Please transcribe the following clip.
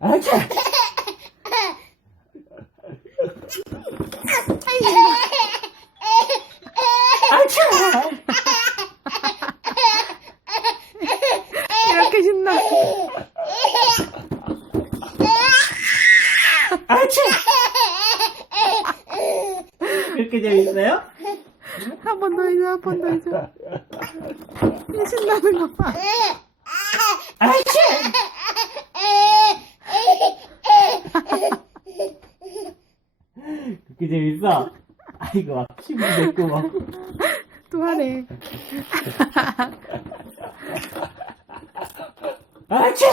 아차! 아차! 이렇게 신나. 아차! 그렇게 재밌어요? 한 번 더 해줘, 한 번 더 해줘. 이 신나는 거 봐. 아차! 그렇게 재밌어? 아이고, 막 침이 뱉고 막. 또 하네. 아차!